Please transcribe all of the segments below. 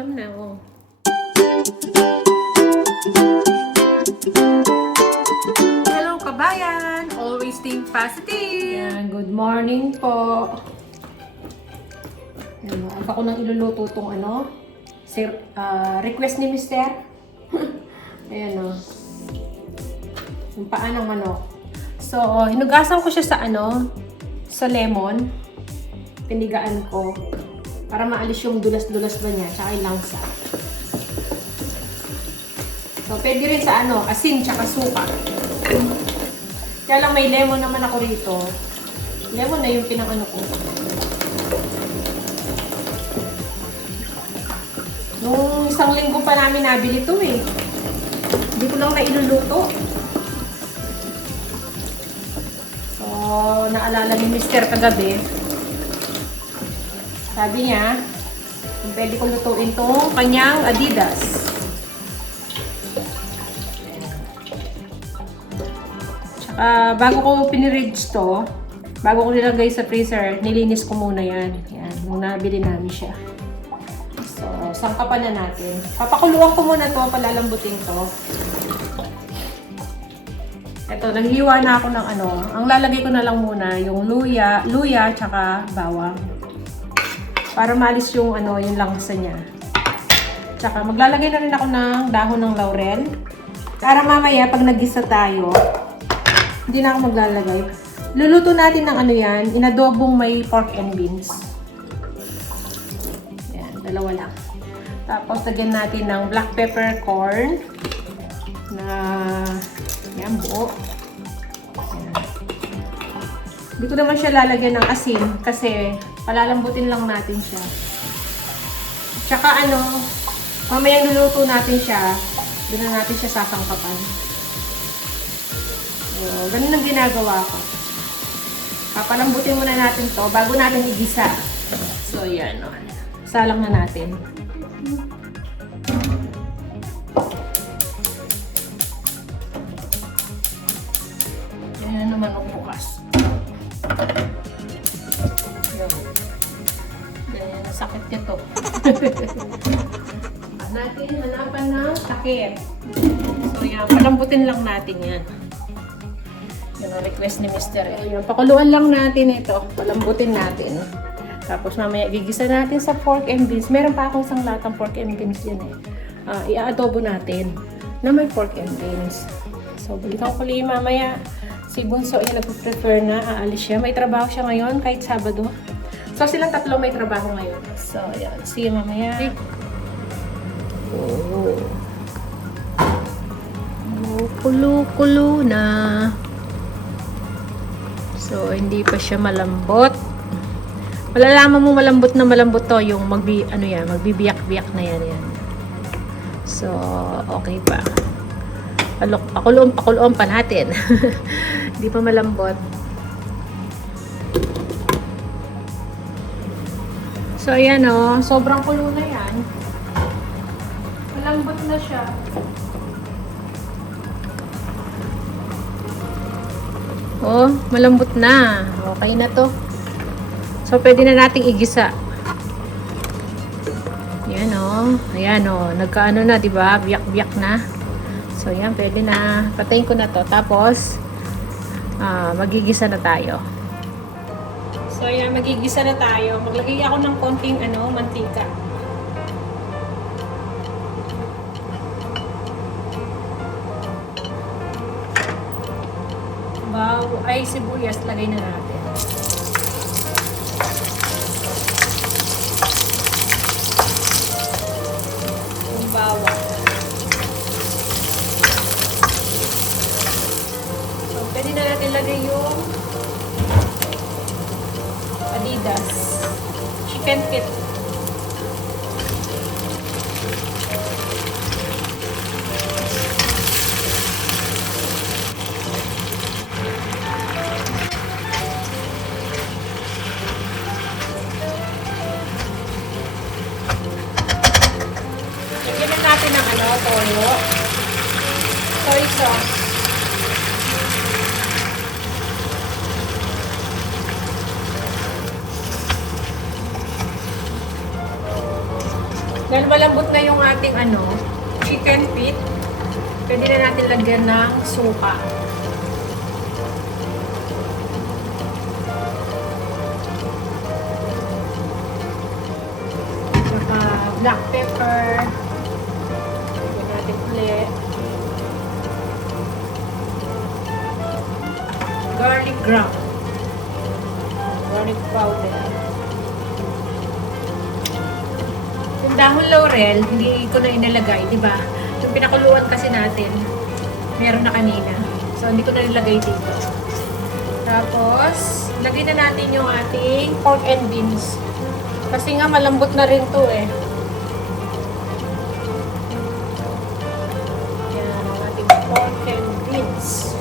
ulam na, oh. Hello, kabayan! Always think positive! Yan, good morning po. Yan, aga ko nang iluluto itong ano, request ni Mister. Ayan o. Yung paa ng manok. So, hinugasan ko siya sa ano, sa lemon. Pinigaan ko. Para maalis yung dulas-dulas ba niya, tsaka yung langsa. So, pwede rin sa ano, asin tsaka suka. Kaya lang may lemon naman ako rito. Lemon na yung pinang-ano ko. Nung isang linggo pa namin nabili ito eh. Hindi ko lang na iluluto. So, naalala ni Mister kagabi. Sabi niya, kung pwede kong lutuin itong kanyang Adidas. Bago ko piniridge to, bago ko nilagay sa freezer, nilinis ko muna yan. Yan, nung nabili namin siya. So, sangkapan na natin. Papakuluan ko muna to, palalambutin to. Ito, naghiwa na ako ng ano. Ang lalagay ko na lang muna, yung luya, tsaka bawang. Para maalis yung ano, yung langsa niya. Tsaka maglalagay na rin ako ng dahon ng laurel. Para mamaya, pag nagisa tayo, hindi na ako maglalagay. Luluto natin ng ano yan, inadobong may pork and beans. Yan, dalawa lang. Tapos, lagyan natin ng black pepper corn na yan, buo. Yan. Hindi ko naman siya lalagyan ng asin kasi palalambutin lang natin siya. Tsaka ano, mamaya luluto natin siya, doon na natin siya sasangkapan. So, ganun ang ginagawa ko. Papalambutin muna natin to bago natin igisa. So, yan. Salang na natin. Yan naman ang bukas. Yan. Yan, sakit nito. Natin hanapan ng sakit. So, yan. Palambutin lang natin yan. Yung request ni Mister. Ayun, pakuluan lang natin ito. Palambutin natin. Tapos mamaya gigisa natin sa pork and beans. Meron pa akong isang latang pork and beans yan eh. Ia-adobo natin na may pork and beans. So, balikan ko ulit mamaya. Si Bunso ay nag-prefer na aalis siya. May trabaho siya ngayon kahit Sabado. So, silang tatlo may trabaho ngayon. So, yan. See you mamaya. Oh. Kulo-kulo na. So, hindi pa siya malambot. Malalaman mo malambot na malambot to yung magbibiyak-biyak na yan. So, okay pa. Pakuluan pa natin. Hindi pa malambot. So, ayan o. Sobrang kulo na yan. Malambot na siya. Oh, malambot na. Okay na to. So, pwede na nating igisa. Yan o. Ayan o. Nagkaano na, diba? Biyak-biyak na. So, yan. Pwede na. Patayin ko na to. Tapos, magigisa na tayo. So, yan. Magigisa na tayo. Maglagay ako ng konting, mantika. Ay, sibuyas, lagay na natin. Yung bawang. So, pwede na natin lagay yung Adidas chicken kit. Natin ng toyo, soy sauce, Dahil malambot na yung ating chicken feet, pwede na natin lagyan ng suka. Saka black pepper. Lagyan natin ulit. Garlic ground. Garlic powder. Yung dahon laurel, hindi ko na inilagay, di ba? Yung pinakuluan kasi natin, meron na kanina. So, hindi ko na nilagay dito. Tapos, lagyan na natin yung ating pork and beans. Kasi nga, malambot na rin to eh. Yan, ang ating pork and beans.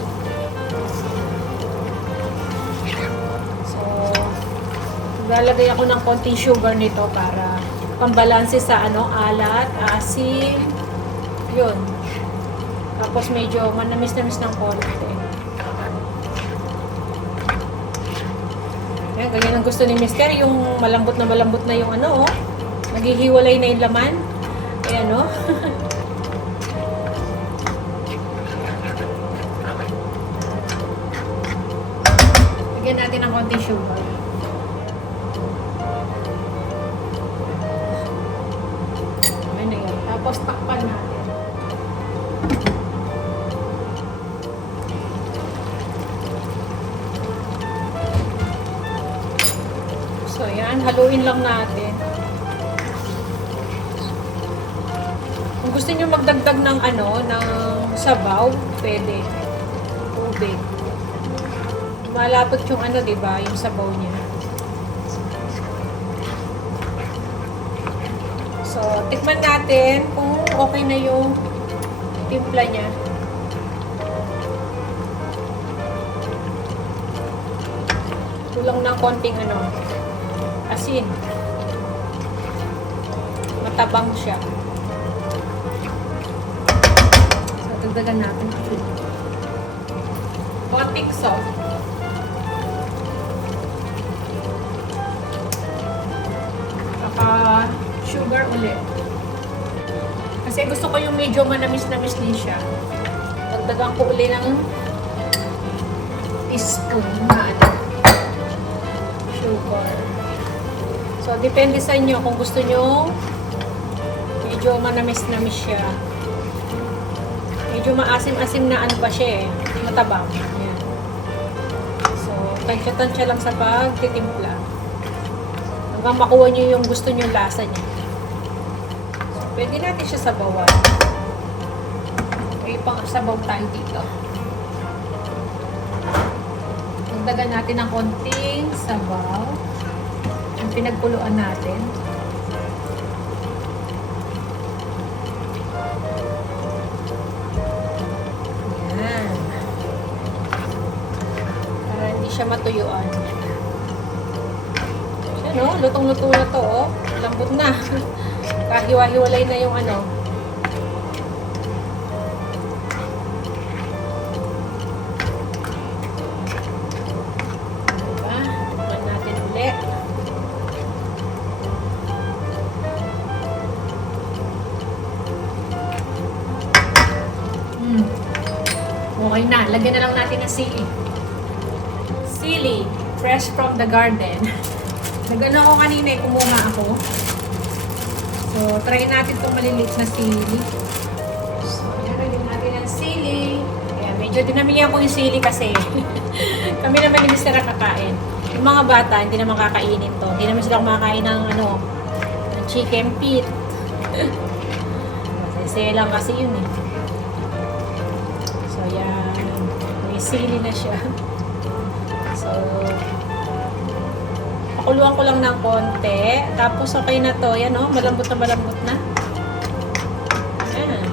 So, lalagay ako ng konting sugar nito para pambalanse sa alat, asim, yun. Tapos medyo manamis-namis ng konti. Ayan, ganyan ang gusto ni Mister, yung malambot na yung naghihiwalay na yung laman. Ayan, no? Lagyan natin ng konting sugar. Tapos takpan natin. So yan, haluin lang natin. Kung gusto niyo magdagdag ng ng sabaw, pwede. Tubig. Malapot yung di ba, yung sabaw niya. So, tikman natin kung okay na yung timpla niya. Kulang ng konting asin. Matabang siya. So, dagdagan natin. Konting salt. Saka sugar ulit. Kasi gusto ko yung medyo manamis-namis din siya. Dagdagan ko ulit ng teaspoon na sugar. So, depende sa inyo kung gusto nyo medyo manamis-namis siya. Medyo maasim-asim na pa siya eh. Matabang. Ayan. So, tansya-tansya lang sa pagtitimpla. Hanggang makuha nyo yung gusto nyo lasa niya. Pwede natin siya sabawan. Okay, pang sabaw tayo dito. Dagdagan natin ng konting sabaw. Yung pinagkuluan natin. Yan. Para hindi siya matuyuan. Siya, no? Lutong-luto na to, oh. Lambot na. Kahiwa-hiwalay na yung Diba? Tikman natin ulit. Okay na. Lagyan na lang natin ng sili. Sili. Fresh from the garden. Nag-ano ako kanina eh. Kumuha ako. So, try natin itong maliliit na sili. So, lagyan natin ng sili. Ayan, medyo dinamihan ko yung sili kasi kami naman ni Mr. kakain. Yung mga bata, hindi naman kakainin to. Hindi naman sila kumakain ng ng chicken feet. Masaya lang kasi yun eh. So, yan. May sili na siya. So, pakuluan ko lang ng konti. Tapos okay na to. Yan malambot na. Yan.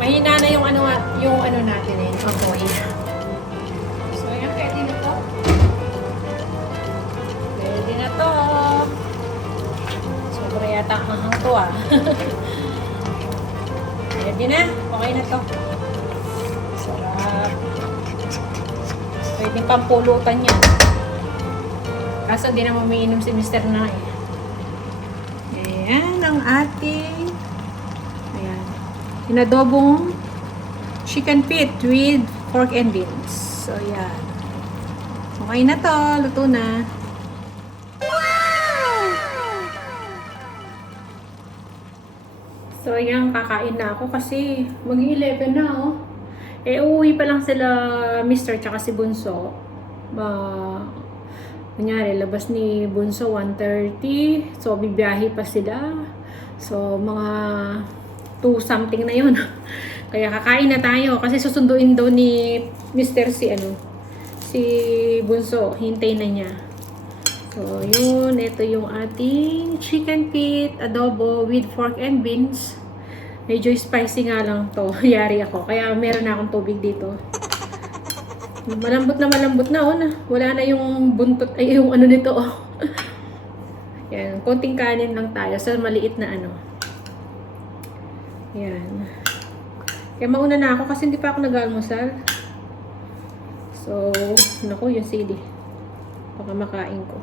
Mahina na yung ano natin eh. Okay. So yan, pwede na to. Pwede na to. Sobra yata ang hang to ah. Pwede na. Okay na to. Sarap. Pwede pang pulutan yan. Kaso hindi naman umiinom si Mr. na eh. Ayan ang ating inadobong chicken feet with pork and beans. So, yan. Okay na to. Luto na. So, ayan, kakain na ako kasi mag-11 na, oh. Uuwi pa lang sila, Mr. tsaka si Bunso. Kunyari, labas ni Bunso 1:30. So, bibiyahe pa sila. So, mga 2 something na yun. Kaya kakain na tayo kasi susunduin daw ni Mr. si Bunso. Hintay na niya. So, yun. Ito yung ating chicken feet adobo with pork and beans. Medyo spicy nga lang to. Yari ako. Kaya meron na akong tubig dito. Malambot na. Oh, na. Wala na yung buntot. Ay, yung ano nito. Oh. Yan. Konting kanin lang tayo sa maliit na ano. Yan. Kaya mauna na ako kasi hindi pa ako nag-almusal. So, naku, yung sili. Baka makain ko.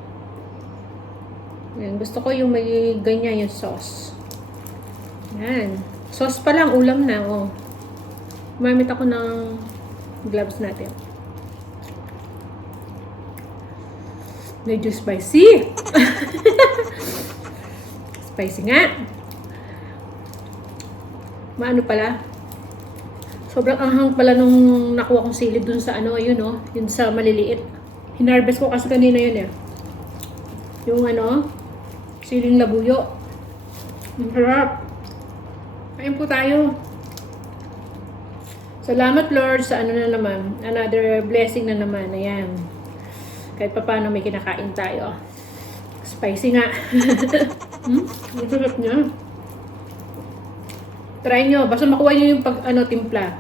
Yan. Gusto ko yung may ganyan yung sauce. Yan. Sauce pa lang, ulam na. Oh. Mamit ako ng gloves natin. Medyo spicy. Spicy nga. Maano pala. Sobrang anghang pala nung nakuha kong sili dun sa ano, yun oh. Yun sa maliliit. Hinarvest ko kasi kanina yun eh. Yung ano, siling labuyo. Ang harap. Kain po tayo. Salamat Lord sa ano na naman. Another blessing na naman. Ayan. Kahit pa paano may kinakain tayo. Spicy nga. Ang sarap niya. Try nyo. Basta makuha nyo yung timpla.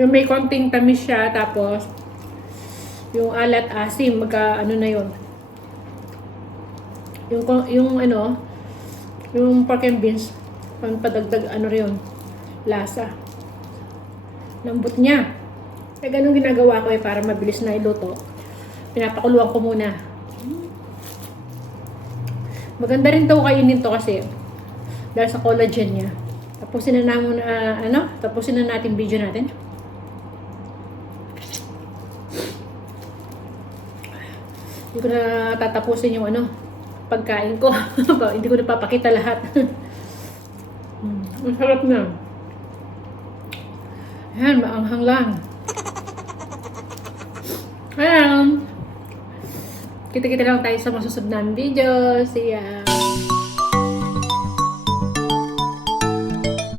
Yung may konting tamis siya. Tapos, yung alat asim. Magka na yun. Yung pork and beans. Padagdag rin. Lasa. Lambot niya. Kaya ganun ginagawa ko para mabilis na iluto. Pinapakuluan ko muna. Maganda rin daw kainin to kasi dahil sa collagen niya. Tapusin na natin video natin. Hindi ko na tatapusin yung pagkain ko. Hindi ko na papakita lahat. Ang sarap na. Ayan, maanghang lang. Ayan. Kita-kita lang tayo sa masusunod na video. See ya!